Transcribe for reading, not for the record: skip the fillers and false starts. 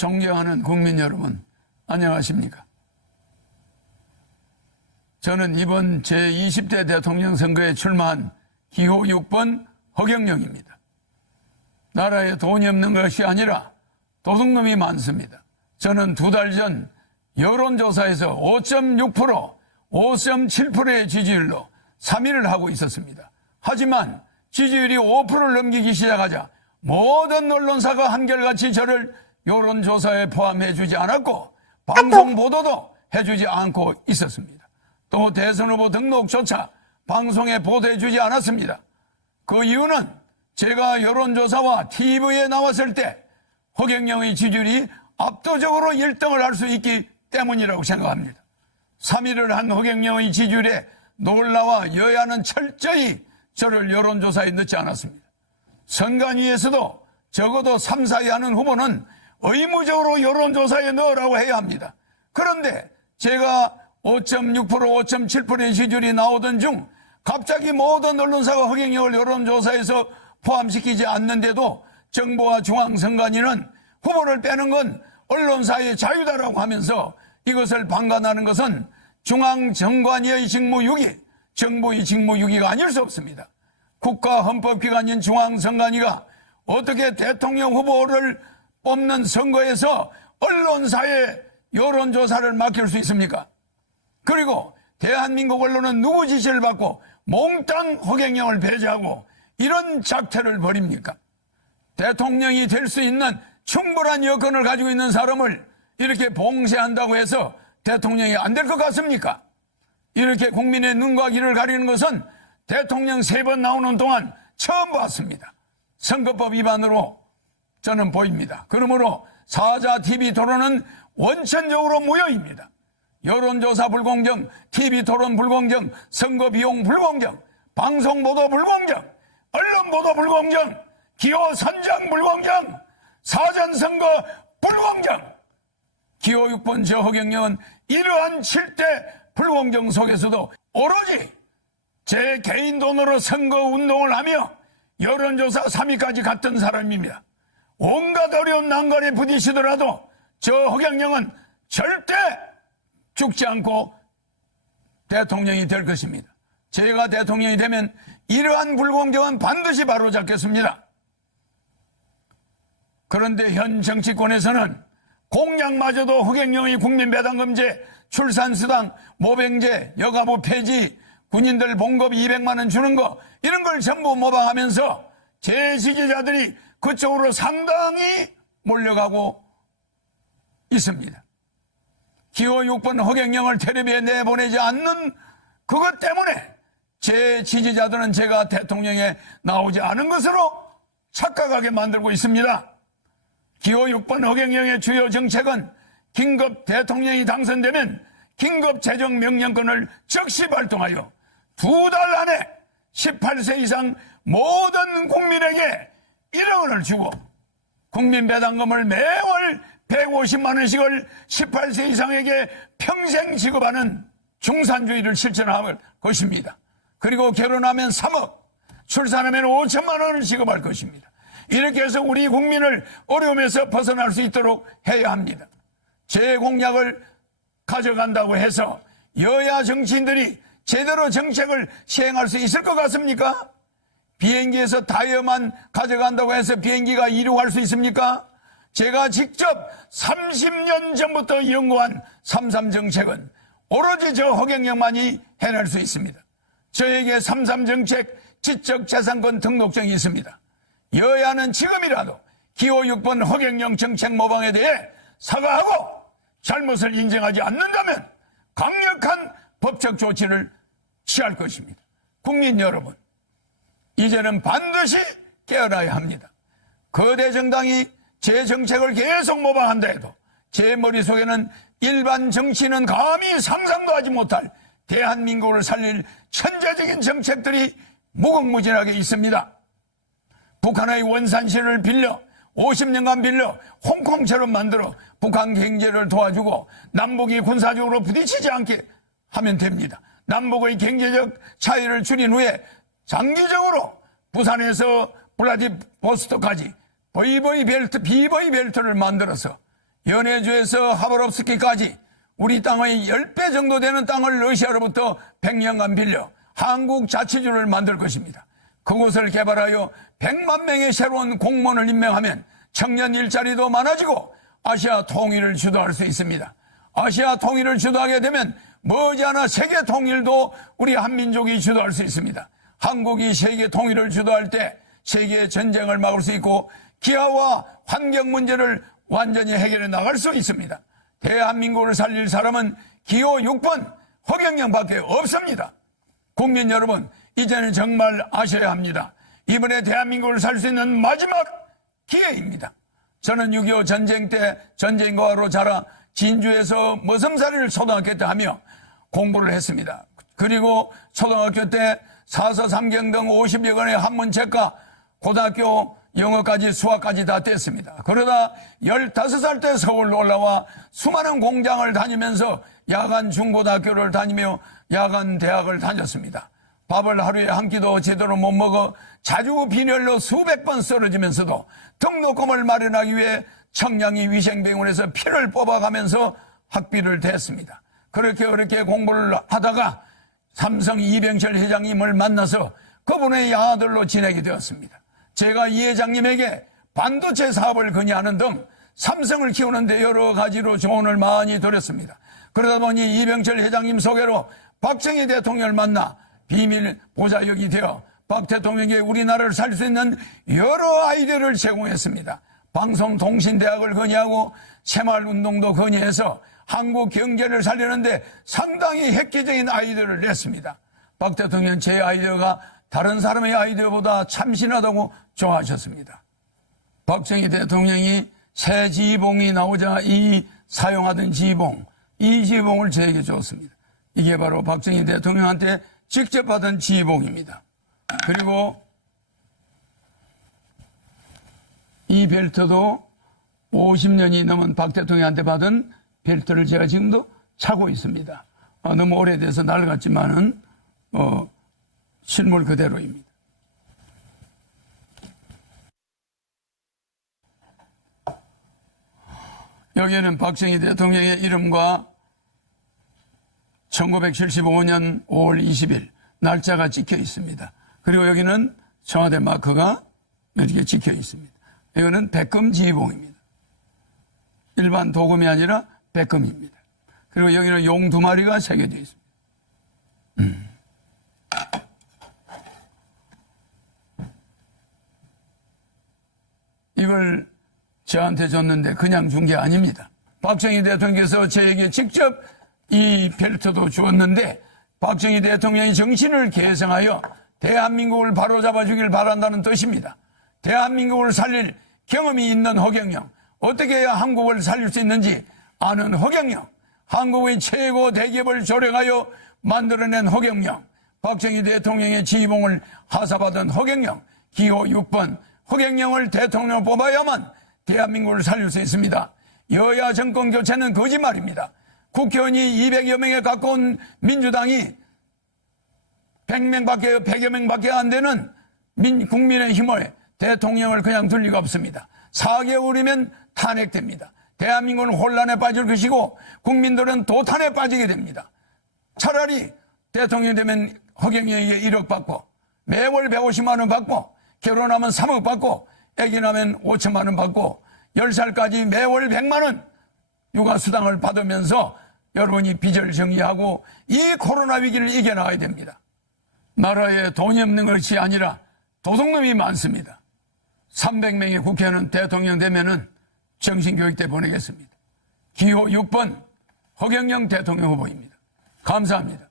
존경하는 국민 여러분, 안녕하십니까? 저는 이번 제20대 대통령 선거에 출마한 기호 6번 허경영입니다. 나라에 돈이 없는 것이 아니라 도둑놈이 많습니다. 저는 2달 전 여론조사에서 5.6%, 5.7%의 지지율로 3위를 하고 있었습니다. 하지만 지지율이 5%를 넘기기 시작하자 모든 언론사가 한결같이 저를 여론조사에 포함해주지 않았고 방송 보도도 해주지 않고 있었습니다. 또 대선 후보 등록조차 방송에 보도해주지 않았습니다. 그 이유는 제가 여론조사와 TV에 나왔을 때 허경영의 지지율이 압도적으로 1등을 할 수 있기 때문이라고 생각합니다. 3위를 한 허경영의 지지율에 놀라와 여야는 철저히 저를 여론조사에 넣지 않았습니다. 선관위에서도 적어도 3, 4위 하는 후보는 의무적으로 여론조사에 넣으라고 해야 합니다. 그런데 제가 5.6%, 5.7%의 지지율이 나오던 중 갑자기 모든 언론사가 허경영을 여론조사에서 포함시키지 않는데도 정부와 중앙선관위는 후보를 빼는 건 언론사의 자유다라고 하면서 이것을 방관하는 것은 중앙선관위의 직무유기, 정부의 직무유기가 아닐 수 없습니다. 국가헌법기관인 중앙선관위가 어떻게 대통령 후보를 뽑는 선거에서 언론사에 여론조사를 맡길 수 있습니까? 그리고 대한민국 언론은 누구 지시를 받고 몽땅 허경영을 배제하고 이런 작태를 벌입니까? 대통령이 될 수 있는 충분한 여건을 가지고 있는 사람을 이렇게 봉쇄한다고 해서 대통령이 안 될 것 같습니까? 이렇게 국민의 눈과 귀를 가리는 것은 대통령 3번 나오는 동안 처음 봤습니다. 선거법 위반으로 저는 보입니다. 그러므로 사자TV 토론은 원천적으로 무효입니다. 여론조사 불공정, TV토론 불공정, 선거비용 불공정, 방송보도 불공정, 언론보도 불공정, 기호 선정 불공정, 사전선거 불공정. 기호 6번 저 허경영은 이러한 7대 불공정 속에서도 오로지 제 개인 돈으로 선거운동을 하며 여론조사 3위까지 갔던 사람입니다. 온갖 어려운 난관에 부딪히더라도 저 허경영은 절대 죽지 않고 대통령이 될 것입니다. 제가 대통령이 되면 이러한 불공정은 반드시 바로잡겠습니다. 그런데 현 정치권에서는 공약마저도 허경영의 국민배당금제, 출산수당, 모병제, 여가부 폐지, 군인들 봉급 200만 원 주는 거 이런 걸 전부 모방하면서 제 지지자들이 그쪽으로 상당히 몰려가고 있습니다. 기호 6번 허경영을 텔레비에 내보내지 않는 그것 때문에 제 지지자들은 제가 대통령에 나오지 않은 것으로 착각하게 만들고 있습니다. 기호 6번 허경영의 주요 정책은 긴급 대통령이 당선되면 긴급 재정명령권을 즉시 발동하여 2달 안에 18세 이상 모든 국민에게 1억 원을 주고 국민배당금을 매월 150만 원씩을 18세 이상에게 평생 지급하는 중산주의를 실천할 것입니다. 그리고 결혼하면 3억, 출산하면 5천만 원을 지급할 것입니다. 이렇게 해서 우리 국민을 어려움에서 벗어날 수 있도록 해야 합니다. 제 공약을 가져간다고 해서 여야 정치인들이 제대로 정책을 시행할 수 있을 것 같습니까? 비행기에서 타이어만 가져간다고 해서 비행기가 이륙할 수 있습니까? 제가 직접 30년 전부터 연구한 3.3 정책은 오로지 저 허경영만이 해낼 수 있습니다. 저에게 3.3 정책 지적재산권 등록증이 있습니다. 여야는 지금이라도 기호 6번 허경영 정책 모방에 대해 사과하고 잘못을 인정하지 않는다면 강력한 법적 조치를 취할 것입니다. 국민 여러분, 이제는 반드시 깨어나야 합니다. 거대 정당이 제 정책을 계속 모방한다 해도 제 머릿속에는 일반 정치인은 감히 상상도 하지 못할 대한민국을 살릴 천재적인 정책들이 무궁무진하게 있습니다. 북한의 원산시를 빌려 50년간 빌려 홍콩처럼 만들어 북한 경제를 도와주고 남북이 군사적으로 부딪히지 않게 하면 됩니다. 남북의 경제적 차이를 줄인 후에 장기적으로 부산에서 블라디보스토크까지 비버이 벨트를 만들어서 연해주에서 하바롭스키까지 우리 땅의 10배 정도 되는 땅을 러시아로부터 100년간 빌려 한국 자치주를 만들 것입니다. 그곳을 개발하여 100만 명의 새로운 공무원을 임명하면 청년 일자리도 많아지고 아시아 통일을 주도할 수 있습니다. 아시아 통일을 주도하게 되면 머지않아 세계 통일도 우리 한민족이 주도할 수 있습니다. 한국이 세계 통일을 주도할 때 세계 전쟁을 막을 수 있고 기아와 환경 문제를 완전히 해결해 나갈 수 있습니다. 대한민국을 살릴 사람은 기호 6번 허경영밖에 없습니다. 국민 여러분, 이제는 정말 아셔야 합니다. 이번에 대한민국을 살 수 있는 마지막 기회입니다. 저는 6.25 전쟁 때 전쟁과로 자라 진주에서 머슴살이를 초등학교 때 하며 공부를 했습니다. 그리고 초등학교 때 사서 삼경 등 50여 권의 한문책과 고등학교 영어까지 수학까지 다 뗐습니다. 그러다 15살 때 서울로 올라와 수많은 공장을 다니면서 야간 중고등학교를 다니며 야간 대학을 다녔습니다. 밥을 하루에 한 끼도 제대로 못 먹어 자주 빈혈로 수백 번 쓰러지면서도 등록금을 마련하기 위해 청량리 위생병원에서 피를 뽑아가면서 학비를 댔습니다. 그렇게 공부를 하다가 삼성 이병철 회장님을 만나서 그분의 아들로 지내게 되었습니다. 제가 이 회장님에게 반도체 사업을 건의하는 등 삼성을 키우는데 여러 가지로 조언을 많이 드렸습니다. 그러다 보니 이병철 회장님 소개로 박정희 대통령을 만나 비밀 보좌역이 되어 박 대통령에게 우리나라를 살 수 있는 여러 아이디어를 제공했습니다. 방송통신대학을 건의하고 새마을운동도 건의해서 한국 경제를 살리는데 상당히 획기적인 아이디어를 냈습니다. 박 대통령은 제 아이디어가 다른 사람의 아이디어보다 참신하다고 좋아하셨습니다. 박정희 대통령이 새 지휘봉이 나오자 사용하던 지휘봉, 이 지휘봉을 저에게 줬습니다. 이게 바로 박정희 대통령한테 직접 받은 지휘봉입니다. 그리고 이 벨트도 50년이 넘은 박 대통령한테 받은 벨트를 제가 지금도 차고 있습니다. 너무 오래돼서 낡았지만은 실물 그대로입니다. 여기에는 박정희 대통령의 이름과 1975년 5월 20일 날짜가 찍혀 있습니다. 그리고 여기는 청와대 마크가 이렇게 찍혀 있습니다. 이거는 백금 지휘봉입니다. 일반 도금이 아니라 백금입니다. 그리고 여기는 용 2마리가 새겨져 있습니다. 이걸 저한테 줬는데 그냥 준 게 아닙니다. 박정희 대통령께서 저에게 직접 이 벨트도 주었는데 박정희 대통령의 정신을 계승하여 대한민국을 바로잡아 주길 바란다는 뜻입니다. 대한민국을 살릴 경험이 있는 허경영, 어떻게 해야 한국을 살릴 수 있는지 아는 허경영, 한국의 최고 대기업을 조력하여 만들어낸 허경영, 박정희 대통령의 지휘봉을 하사받은 허경영, 기호 6번 허경영을 대통령으로 뽑아야만 대한민국을 살릴 수 있습니다. 여야 정권 교체는 거짓말입니다. 국회의원이 200여 명에 가까운 민주당이 100여 명밖에 안 되는 국민의힘을 대통령을 그냥 둘 리가 없습니다. 4개월이면 탄핵됩니다. 대한민국은 혼란에 빠질 것이고 국민들은 도탄에 빠지게 됩니다. 차라리 대통령 되면 허경영에게 1억 받고 매월 150만 원 받고 결혼하면 3억 받고 아기 나면 5천만 원 받고 10살까지 매월 100만 원 육아수당을 받으면서 여러분이 빚을 정리하고 이 코로나 위기를 이겨나가야 됩니다. 나라에 돈이 없는 것이 아니라 도둑놈이 많습니다. 300명의 국회의원은 대통령 되면은 정신교육대 보내겠습니다. 기호 6번 허경영 대통령 후보입니다. 감사합니다.